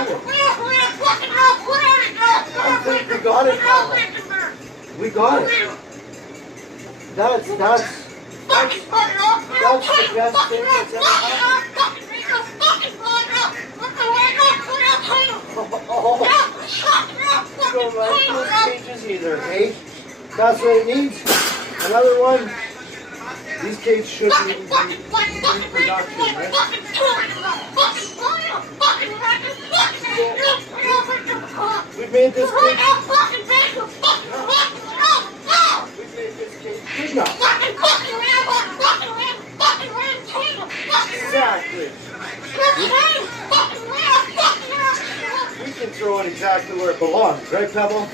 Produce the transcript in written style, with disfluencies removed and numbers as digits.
I think we got it, Papa. We got it. That's the best thing that's ever happened. Oh, you don't like those cages either, eh? That's what it needs. Another one. These cages shouldn't even be in production, right? We've made this cage. We've made this cage big enough. Exactly. We can throw it exactly where it belongs, right, Pebble?